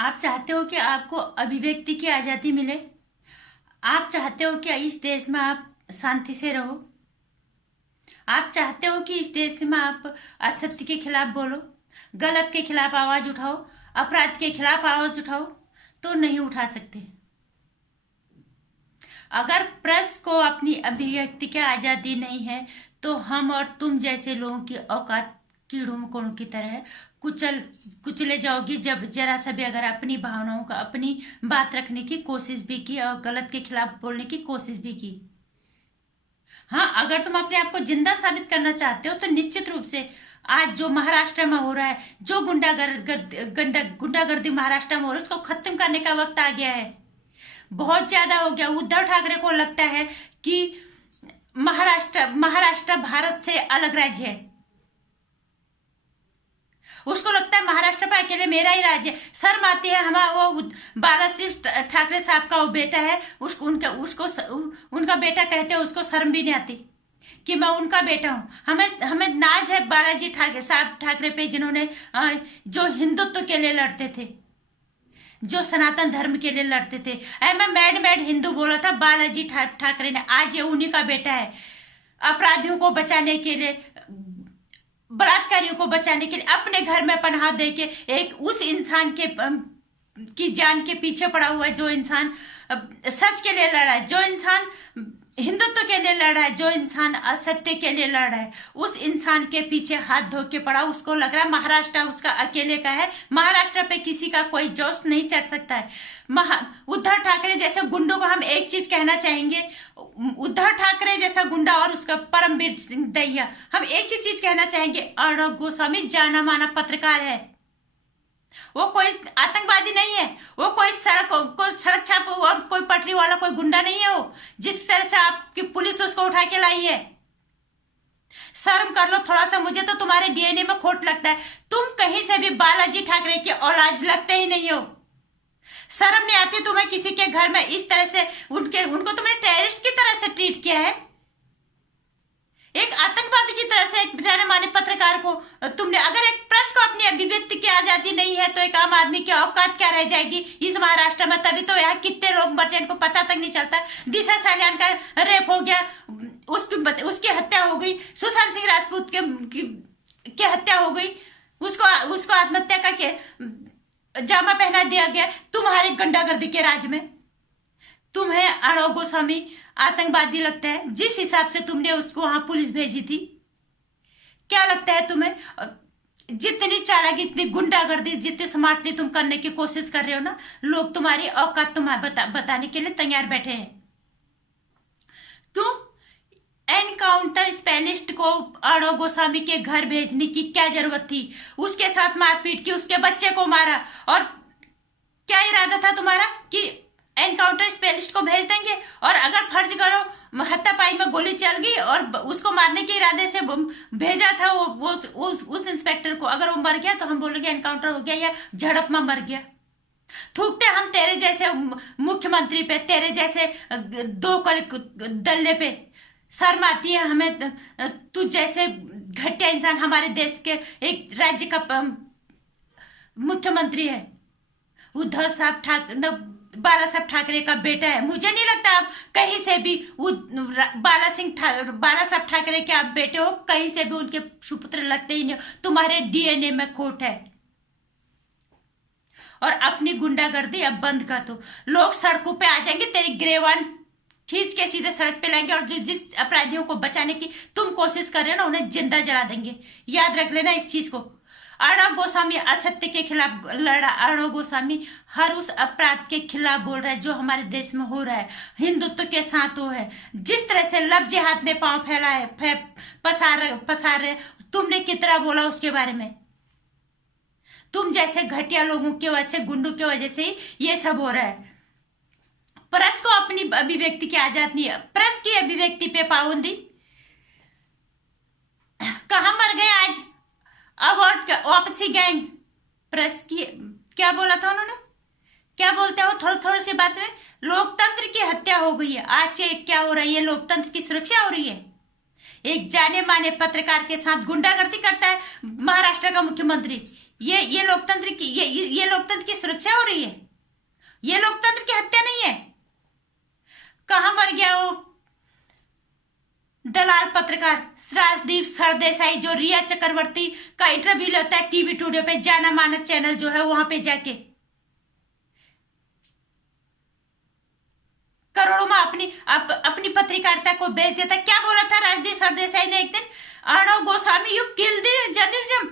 आप चाहते हो कि आपको अभिव्यक्ति की आजादी मिले। आप चाहते हो कि इस देश में आप शांति से रहो। आप चाहते हो कि इस देश में आप असत्य के खिलाफ बोलो, गलत के खिलाफ आवाज उठाओ, अपराध के खिलाफ आवाज उठाओ, तो नहीं उठा सकते। अगर प्रेस को अपनी अभिव्यक्ति की आजादी नहीं है तो हम और तुम जैसे लोगों की औकात कीड़ों मकोड़ों की तरह है। कुचले जाओगी जब जरा सा भी अगर अपनी भावनाओं का अपनी बात रखने की कोशिश भी की और गलत के खिलाफ बोलने की कोशिश भी की। हाँ, अगर तुम अपने आप को जिंदा साबित करना चाहते हो तो निश्चित रूप से आज जो महाराष्ट्र में हो रहा है, जो गुंडागर्दी महाराष्ट्र में हो रहा है, उसको खत्म करने का वक्त आ गया है। बहुत ज्यादा हो गया। उद्धव ठाकरे को लगता है कि महाराष्ट्र भारत से अलग राज्य है। उसको लगता है महाराष्ट्र पर अकेले मेरा ही राज्य है। शर्म आती है। हमारा वो बालासिंह ठाकरे साहब का वो बेटा है, उनका बेटा कहते हैं, उसको शर्म भी नहीं आती कि मैं उनका बेटा हूं। हमें नाज है बालाजी ठाकरे पे, जिन्होंने जो हिंदुत्व के लिए लड़ते थे, जो सनातन धर्म के लिए लड़ते थे। मैं मैड हिंदू बोला था बालाजी ठाकरे ने। आज ये उन्हीं का बेटा है। अपराधियों को बचाने के लिए, बलात्कारियों को बचाने के लिए अपने घर में पनाह देके एक उस इंसान की जान के पीछे पड़ा हुआ है, जो इंसान सच के लिए लड़ा है, जो इंसान हिंदुत्व के लिए लड़ा है, जो इंसान असत्य के लिए लड़ा है, उस इंसान के पीछे हाथ धो के पड़ा। उसको लग रहा है महाराष्ट्र उसका अकेले का है, महाराष्ट्र पे किसी का कोई जोश नहीं चढ़ सकता है। उद्धव ठाकरे जैसे गुंडों को हम एक चीज कहना चाहेंगे, उद्धव ठाकरे जैसा गुंडा और उसका परमवीर सिंह दहिया, हम एक ही चीज कहना चाहेंगे, अर्णब गोस्वामी जाना माना पत्रकार है। वो कोई आतंकवादी नहीं है, वो कोई सड़क छाप और कोई पटरी वाला कोई गुंडा नहीं है। वो जिस तरह से आपकी पुलिस उसको उठा के लाई है, शर्म कर लो थोड़ा सा। मुझे तो तुम्हारे डीएनए में खोट लगता है। तुम कहीं से भी बालाजी ठाकरे के औलाद लगते ही नहीं हो। शर्म नहीं आती तुम्हें किसी के घर में इस तरह से उनको तुमने टेररिस्ट की तरह से ट्रीट किया है, एक आतंकवादी की तरह से। एक जाने माने पत्रकार को तुमने, अगर एक प्रेस को अपनी अभिव्यक्ति की आजादी नहीं है तो एक आम आदमी की औकात क्या रह जाएगी इस महाराष्ट्र में। तभी तो यहाँ कितने लोग मर जाए, इनको पता तक नहीं चलता। दिशा सालियान का रेप हो गया, उसकी हत्या हो गई। सुशांत सिंह राजपूत की हत्या हो गई, उसको आत्महत्या का जामा पहना दिया गया तुम्हारे गुंडागर्दी के राज में। तुम्हें अर्णब गोस्वामी आतंकवादी लगता है, जिस हिसाब से तुमने उसको वहां पुलिस भेजी थी। क्या लगता है तुम्हें? जितनी चालाकी, जितनी गुंडागर्दी, जितनी स्मार्टली तुम करने की कोशिश कर रहे हो ना, लोग तुम्हारी औकात तुम्हें बताने के लिए तैयार बैठे हैं। तुम एनकाउंटर स्पेशलिस्ट को अर्णब गोस्वामी के घर भेजने की क्या जरूरत थी? उसके साथ मारपीट की, उसके बच्चे को मारा, और क्या इरादा था तुम्हारा कि एनकाउंटर स्पेशलिस्ट को भेज देंगे, और अगर फर्ज करो हत्यापाई में गोली चल गई और उसको मारने के इरादे से भेजा था उस इंस्पेक्टर को, अगर वो मर गया तो हम बोलेंगे एनकाउंटर हो गया या झड़प में मर गया। थूकते हम तेरे जैसे मुख्यमंत्री पे, तेरे जैसे दो दल्ले पे। शर्म आती है हमें। तू जैसे घटिया इंसान हमारे देश के एक राज्य का मुख्यमंत्री है। उद्धव साहब बाला साहब ठाकरे का बेटा है। मुझे नहीं लगता आप कहीं से भी बाला साहब ठाकरे के आप बेटे हो, कहीं से भी उनके सुपुत्र लगते ही नहीं हो। तुम्हारे डीएनए में खोट है। और अपनी गुंडागर्दी अब बंद कर दो। लोग सड़कों पे आ जाएंगे, तेरी ग्रेवान खींच के सीधे सड़क पे लाएंगे, और जिस अपराधियों को बचाने की तुम कोशिश कर रहे हो ना, उन्हें जिंदा जला देंगे। याद रख लेना इस चीज को। अर्णब गोस्वामी असत्य के खिलाफ लड़ा। अर्णब गोस्वामी हर उस अपराध के खिलाफ बोल रहा है जो हमारे देश में हो रहा है, हिंदुत्व के साथ वो है। जिस तरह से लब जिहाद ने पांव फैला है, पसार रहे, तुमने कितना बोला उसके बारे में। तुम जैसे घटिया लोगों की वजह से, गुंडों की वजह से ही ये सब हो रहा है। प्रेस को अपनी अभिव्यक्ति की आजादी है, प्रेस की अभिव्यक्ति पे पाबंदी। कहां मर गए आज अवार्ड वापसी गैंग? प्रेस की क्या बोला था उन्होंने? क्या बोलते हो थोड़ी सी बात में? लोकतंत्र की हत्या हो गई है। आज से क्या हो रही है? लोकतंत्र की सुरक्षा हो रही है। एक जाने माने पत्रकार के साथ गुंडागर्दी करता है महाराष्ट्र का मुख्यमंत्री। ये लोकतंत्र की ये लोकतंत्र की सुरक्षा हो रही है? ये लोकतंत्र की हत्या नहीं है? कहां मर गया वो दलाल पत्रकार राजदीप सरदेसाई, जो रिया चक्रवर्ती का इंटरव्यू लेता है टीवी टुडे पे, जाना माना चैनल जो है वहां पे जाके करोड़ों में अपनी पत्रकारिता को बेच देता। क्या बोला था राजदीप सरदेसाई ने एक दिन? Arnab Goswami, you kill the journalism.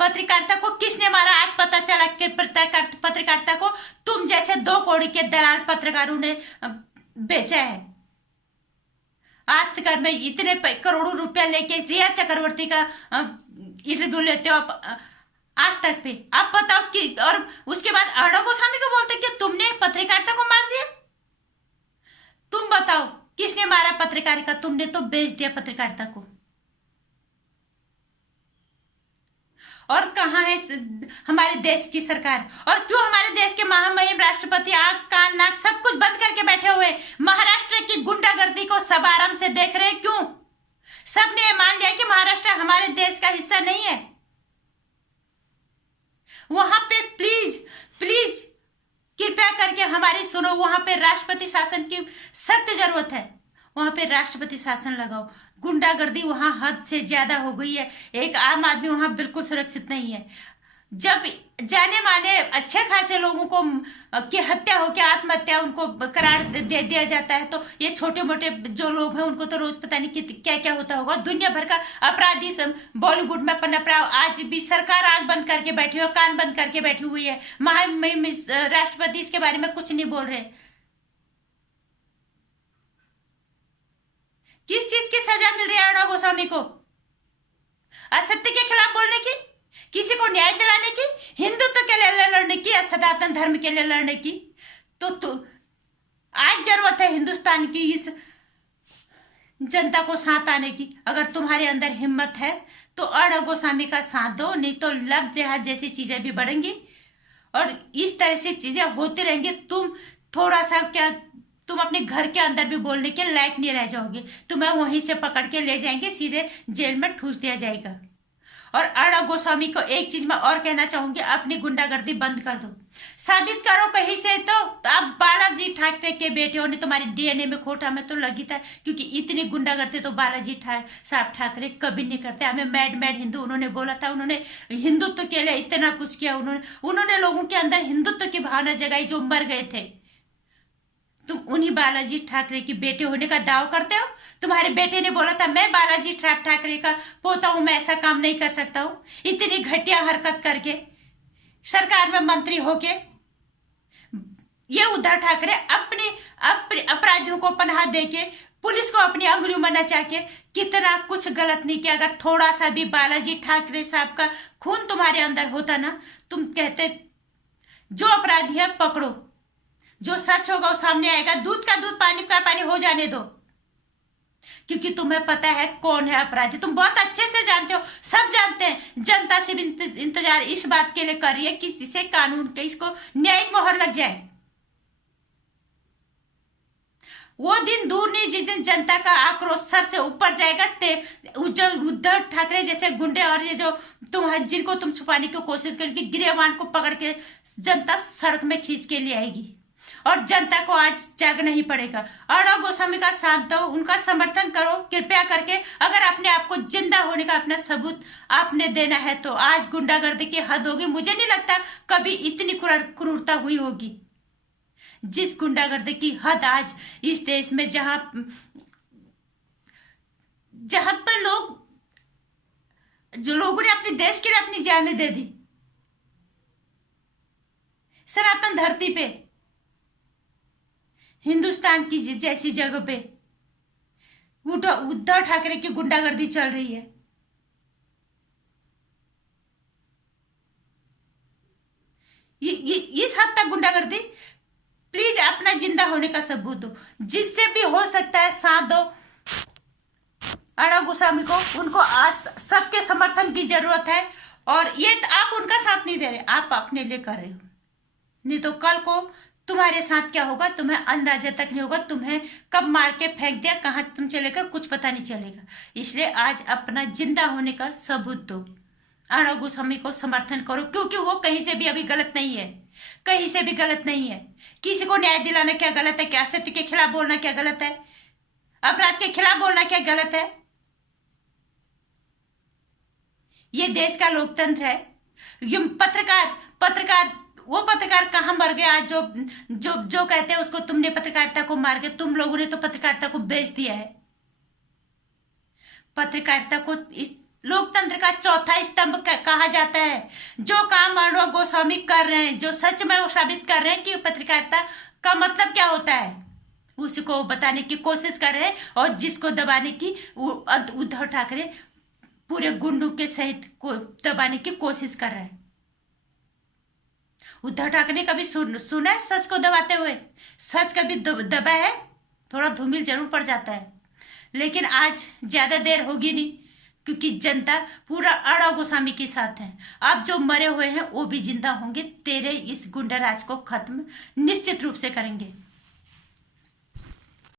पत्रकारिता को किसने मारा? आज पता चला कि पत्रकारिता को तुम जैसे 2 कौड़ी के दलाल पत्रकारों ने बेचा है। आज तक में इतने करोड़ों रुपया लेके रिया चक्रवर्ती का इंटरव्यू लेते हो आज तक पे। आप बताओ कि, और उसके बाद अर्णव गोस्वामी को बोलते कि तुमने पत्रकारिता को मार दिया। तुम बताओ किसने मारा पत्रकारिता? तुमने तो बेच दिया पत्रकारिता को। और कहां है हमारे देश की सरकार? और क्यों हमारे देश के महामहिम राष्ट्रपति आंख कान नाक सब कुछ बंद करके बैठे हुए महाराष्ट्र की गुंडागर्दी को सब आराम से देख रहे हैं? क्यों सबने मान लिया कि महाराष्ट्र हमारे देश का हिस्सा नहीं है? वहां पे प्लीज प्लीज कृपया करके हमारी सुनो। वहां पे राष्ट्रपति शासन की सख्त जरूरत है। वहां पे राष्ट्रपति शासन लगाओ। गुंडागर्दी वहां हद से ज्यादा हो गई है। एक आम आदमी वहां बिल्कुल सुरक्षित नहीं है। जब जाने माने अच्छे खासे लोगों को की हत्या हो के आत्महत्या उनको करार दे दिया जाता है, तो ये छोटे मोटे जो लोग हैं उनको तो रोज पता नहीं क्या क्या होता होगा। दुनिया भर का अपराधी बॉलीवुड में पनप रहा। आज भी सरकार आंख बंद करके बैठी हो, कान बंद करके बैठी हुई है। महामहिम राष्ट्रपति इसके बारे में कुछ नहीं बोल रहे। किस चीज की सजा मिल रही है अर्णव गोस्वामी को? असत्य के खिलाफ बोलने की, किसी को न्याय दिलाने की, हिंदुत्व के लिए लड़ने की या सनातन धर्म के लिए लड़ने की। तो आज जरूरत है हिंदुस्तान की इस जनता को साथ आने की। अगर तुम्हारे अंदर हिम्मत है तो अर्णव गोस्वामी का साथ दो, नहीं तो लव जिहाद जैसी चीजें भी बढ़ेंगी और इस तरह से चीजें होती रहेंगी। तुम थोड़ा सा क्या, तुम अपने घर के अंदर भी बोलने के लायक नहीं रह जाओगे। तुम्हें वहीं से पकड़ के ले जाएंगे, सीधे जेल में ठूस दिया जाएगा। और अर्णव गोस्वामी को एक चीज मैं और कहना चाहूंगी, अपनी गुंडागर्दी बंद कर दो। साबित करो कहीं से तो आप बालाजी ठाकरे के बेटे हो। नहीं तुम्हारी डीएनए में खोटा में तो लगी था, क्योंकि इतनी गुंडागर्दी तो बालाजी साहब ठाकरे कभी नहीं करते। हमें मैड हिंदू उन्होंने बोला था। उन्होंने हिंदुत्व के लिए इतना कुछ किया। उन्होंने लोगों के अंदर हिंदुत्व की भावना जगाई जो मर गए थे। तुम उन्हीं बालाजी ठाकरे की बेटे होने का दावा करते हो। तुम्हारे बेटे ने बोला था मैं बालाजी ठाकरे का पोता हूं, मैं ऐसा काम नहीं कर सकता हूं। इतनी घटिया हरकत करके सरकार में मंत्री होके ये उद्धव ठाकरे अपने अपराधियों को पनाह देके पुलिस को अपनी अंगुलियों में नचा के कितना कुछ गलत नहीं किया। अगर थोड़ा सा भी बालाजी ठाकरे साहब का खून तुम्हारे अंदर होता ना, तुम कहते जो अपराधी है पकड़ो, जो सच होगा वो सामने आएगा। दूध का दूध पानी का पानी हो जाने दो, क्योंकि तुम्हें पता है कौन है अपराधी। तुम बहुत अच्छे से जानते हो, सब जानते हैं। जनता से भी इंतजार इस बात के लिए कर रही है कि इसे कानून के, इसको न्यायिक मोहर लग जाए। वो दिन दूर नहीं जिस दिन जनता का आक्रोश सर से ऊपर जाएगा। उद्धव ठाकरे जैसे गुंडे और ये जो जिनको तुम छुपाने की कोशिश करोगे, गिरेवान को पकड़ के जनता सड़क में खींच के ले आएगी और जनता को आज जागना ही पड़ेगा। अर्णव गोस्वामी का साथ दो, उनका समर्थन करो कृपया करके। अगर अपने आप को जिंदा होने का अपना सबूत आपने देना है तो आज गुंडागर्दी की हद होगी। मुझे नहीं लगता कभी इतनी क्रूरता हुई होगी जिस गुंडागर्दी की हद आज इस देश में, जहां पर जो लोगों ने अपने देश के लिए अपनी जानें दे दी, सनातन धरती पे, हिंदुस्तान की जैसी जगह पे उद्धव ठाकरे की गुंडागर्दी चल रही है। इस हद तक गुंडागर्दी। प्लीज अपना जिंदा होने का सबूत दो, जिससे भी हो सकता है साथ दो अर्णव गोस्वामी को। उनको आज सबके समर्थन की जरूरत है और ये आप उनका साथ नहीं दे रहे, आप अपने लिए कर रहे हो। नहीं तो कल को तुम्हारे साथ क्या होगा तुम्हें अंदाजा तक नहीं होगा। तुम्हें कब मार के फेंक दिया, कहां तुम चलेगा कुछ पता नहीं चलेगा। इसलिए आज अपना जिंदा होने का सबूत दो। अर्णव गोस्वामी को समर्थन करो, क्योंकि वो कहीं से भी अभी गलत नहीं है, कहीं से भी गलत नहीं है। किसी को न्याय दिलाना क्या गलत है? क्या सत्य के खिलाफ बोलना क्या गलत है? अपराध के खिलाफ बोलना क्या गलत है? ये देश का लोकतंत्र है। ये पत्रकार वो पत्रकार कहाँ मर गए आज जो जो जो कहते हैं उसको तुमने पत्रकारिता को मार के, तुम लोगों ने तो पत्रकारिता को बेच दिया है। पत्रकारिता को इस लोकतंत्र का चौथा स्तंभ कहा जाता है। जो काम अर्णव गोस्वामी कर रहे हैं, जो सच में वो साबित कर रहे हैं कि पत्रकारिता का मतलब क्या होता है, उसको बताने की कोशिश कर रहे हैं। और जिसको दबाने की उद्धव ठाकरे पूरे गुंडों के सहित को दबाने की कोशिश कर रहे हैं। उद्धव ठाकरे ने कभी सुना है सच को दबाते हुए? सच कभी दबा है? थोड़ा धूमिल जरूर पड़ जाता है, लेकिन आज ज्यादा देर होगी नहीं, क्योंकि जनता पूरा अर्णव गोस्वामी के साथ है। अब जो मरे हुए हैं वो भी जिंदा होंगे, तेरे इस गुंडा राज को खत्म निश्चित रूप से करेंगे।